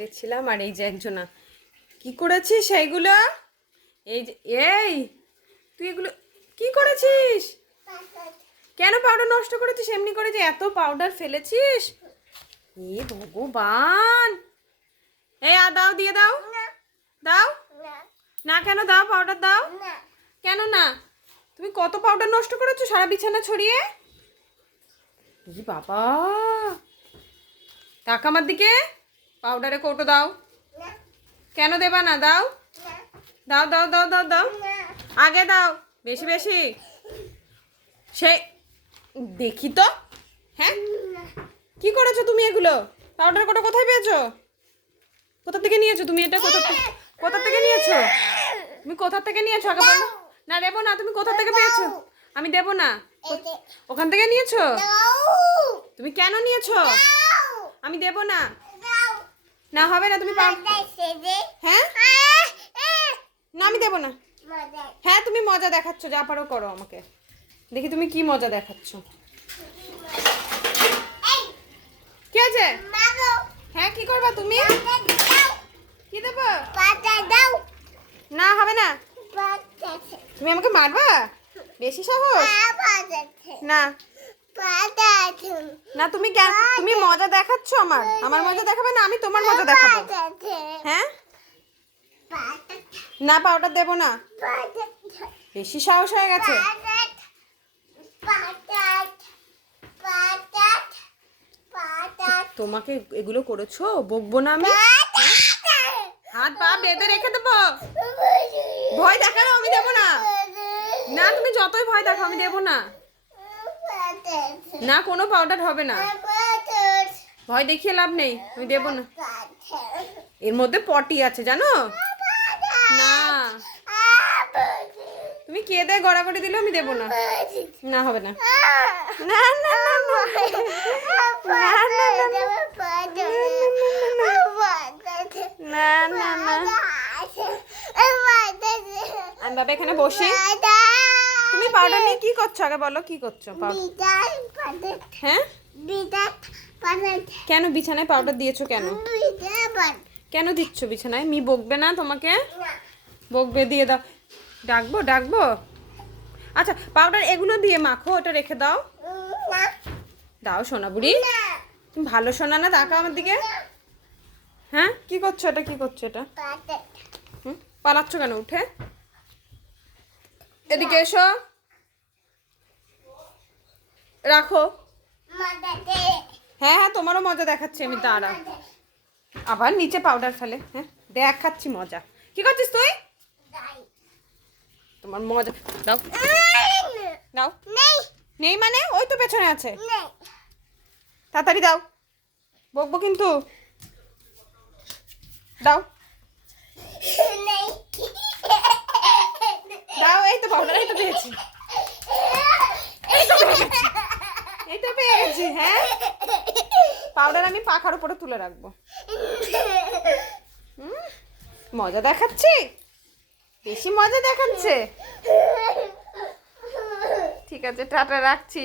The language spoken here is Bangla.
দেখছিলাম আর এই যে একজনা কি করেছিস সেইগুলো? এই যে তুই এগুলো কি করেছিস? কেন পাউডার নষ্ট করেছিস? এমনি করে যে এত পাউডার ফেলেছিস? এ ভগবান! দাও, দিয়ে দাও। দাও না। কেন দাও? পাউডার দাও। কেন না? তুমি কত পাউডার নষ্ট করেছো সারা বিছানা ছড়িয়ে? বাবা, তাক আমার দিকে। পাউডারে কৌটো দাও। কেন দেবা না? দাও দাও দাও দাও দাও দাও, আগে দাও, বেশি বেশি। সে দেখি তো। হ্যাঁ, কি করেছো তুমি এগুলো? পাউডার কৌটো কোথায় পেয়েছো? কোথা থেকে নিয়েছো তুমি এটা? কোথা থেকে নিয়েছো? তুমি কোথা থেকে নিয়েছো আগে বলো। না, দেবো না। তুমি কোথা থেকে পেয়েছো? আমি দেবো না। ওখান থেকে নিয়েছো? তুমি কেন নিয়েছো? আমি দেবো না। না, হবে না। তুমি হ্যাঁ না, আমি দেবো না। হ্যাঁ, তুমি মজা দেখাচ্ছ, যা পারো করো। আমাকে দেখি তুমি কি মজা দেখাচ্ছ। কি আছে? হ্যাঁ, কি করবা তুমি? কি দেবো? না, হবে না। তুমি আমাকে মারবা? বেশি সাহস? না না, তুমি তুমি মজা দেখাচ্ছ। আমার মজা দেখাবে না, আমি তোমার মজা দেখাবো। হ্যাঁ না, পাউডার দেবো না। বেশি সাহস হয়ে গেছে। তোমাকে এগুলো করেছো, বকবো না আমি। হাত পা বেঁধে রেখে দেবো। ভয় দেখানো, আমি দেবো না। না, তুমি যতই ভয় দেখো, আমি দেবো না। না, কোনো পাউডার হবে না। ভয় দেখিয়ে লাভ নেই, আমি দেবো না। এর মধ্যে পটি আছে জানো না। তুমি কেঁদে গড়াগড়ি দিলে আমি দেবো না। না, হবে না। না না না না না, আমি বাবা এখানে বসে। তুমি পাউডার নিয়ে কি করছো আগে বলো? কি করছো? হ্যাঁ, কেন বিছানায় পাউডার দিয়েছো? কেন কেন দিচ্ছ বিছানায়? মি বকবে না তোমাকে? বকবে, দিয়ে দাও। ডাকবো ডাকবো? আচ্ছা, পাউডার এগুলো দিয়ে মাখো, ওটা রেখে দাও। দাও সোনা বুড়ি, তুমি ভালো সোনা না? তাকাও আমার দিকে। হ্যাঁ, কি করছো এটা? কি করছো এটা? পালাচ্ছ কেন? উঠে এদিকে এসো। রাখো। হ্যাঁ হ্যাঁ, তোমারও মজা দেখাচ্ছি আমি। দাঁড়া, আবার নিচে পাউডার ফেলে। হ্যাঁ, দেখাচ্ছি মজা। কি করছিস তুই? তোমার মজা দাও। দাও। নেই মানে? ওই তো পেছনে আছে। তাড়াতাড়ি দাও, বকবো কিন্তু। দাও দাও। এই তো পাউডার, এই তো পেয়েছি, এই তো পেয়ে গেছি। হ্যাঁ, পাউডার আমি পাখার উপরে তুলে রাখবো। মজা দেখাচ্ছি, বেশি মজা দেখাচ্ছে। ঠিক আছে, টাটা, রাখছি।